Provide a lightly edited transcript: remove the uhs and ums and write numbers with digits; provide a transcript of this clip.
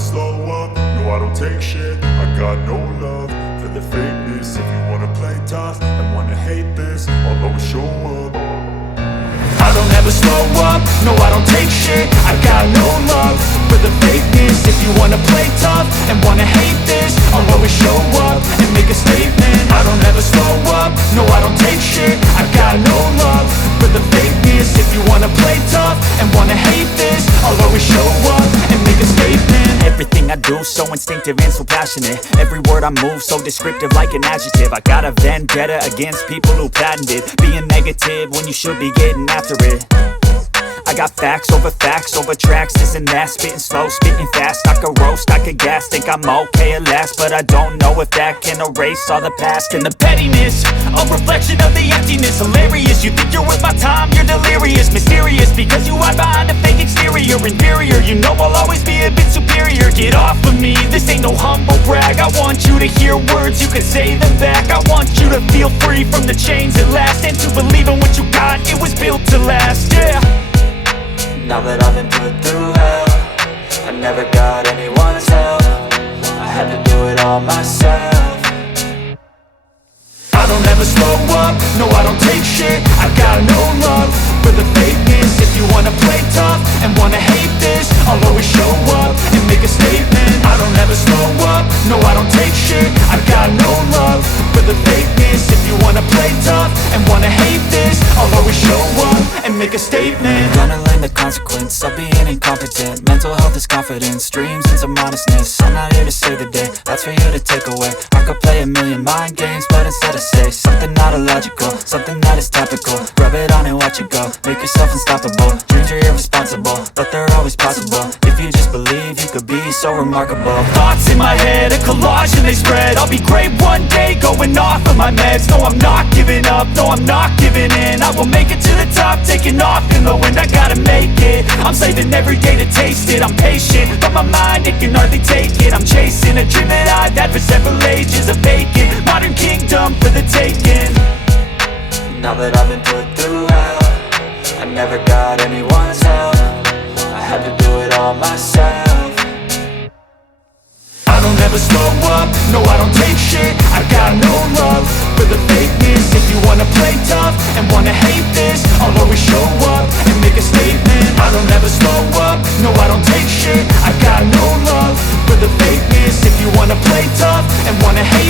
slow up, no I don't take shit. I got no love for the fakeness. If you wanna play tough and wanna hate this, I'll always show up. I don't ever slow up, no I don't take shit. I got no love for the fakeness. If you wanna play tough and wanna hate this, I'll always show up and make a statement. I don't ever slow up, no I don't take shit. I got no love for the fakeness. If you wanna play tough and wanna hate this, I'll always show up and make a statement. Everything I do so instinctive and so passionate. Every word I move so descriptive like an adjective. I got a vendetta against people who patented being negative when you should be getting after it. I got facts over tracks, this and that. Spitting slow, spitting fast, I could roast, I could gas. Think I'm okay at last, but I don't know if that can erase all the past. And the pettiness, a reflection of the emptiness. Hilarious, you think you're worth my time, you're delirious. Mysterious, because you hide behind a fake exterior. Inferior, you know I'll always be a bit superior. Get off of me, this ain't no humble brag. I want you to hear words, you can say them back. I want you to feel free from the chains at last, and to believe in what you got, it was built to last, yeah. Now that I've been put through hell, I never got anyone's help. I had to do it all myself. I don't ever slow up, no I don't take shit. I got no love for the fakeness. If you wanna play tough and wanna hate this, I'll always show up and make a statement. I don't ever slow up, no I don't take shit. I got no love for the fakeness. If you wanna play tough and wanna hate this, I'll always show up and make a statement. Gonna learn the consequence of being incompetent. Mental health is confidence, dreams and some honestness. I'm not here to save the day, that's for you to take away. I could play a million mind games, but instead I say something not illogical, something that is topical. Rub it on and watch it go, make yourself unstoppable. Dreams are irresponsible, but they're always possible. If you just believe, you could be so remarkable. Thoughts in my head, a collage and they spread. I'll be great one day, going off of my meds. No, I'm not giving up, no, I'm not giving in. I will make it to the top, taking off in the wind. I gotta make it, I'm saving every day to taste it. I'm patient, but my mind, it can hardly take it. I'm chasing a dream that I've had for several ages. A vacant, modern kingdom for the taking. Now that I've been put through hell, I never got anyone's help. I had to do it all myself. I don't ever slow up, no I don't take shit. I got no love for the fakeness. If you wanna play tough and wanna hate this, I'll always show up and make a statement. I don't ever slow up, no I don't take shit. I got no love for the fakeness. If you wanna play tough and wanna hate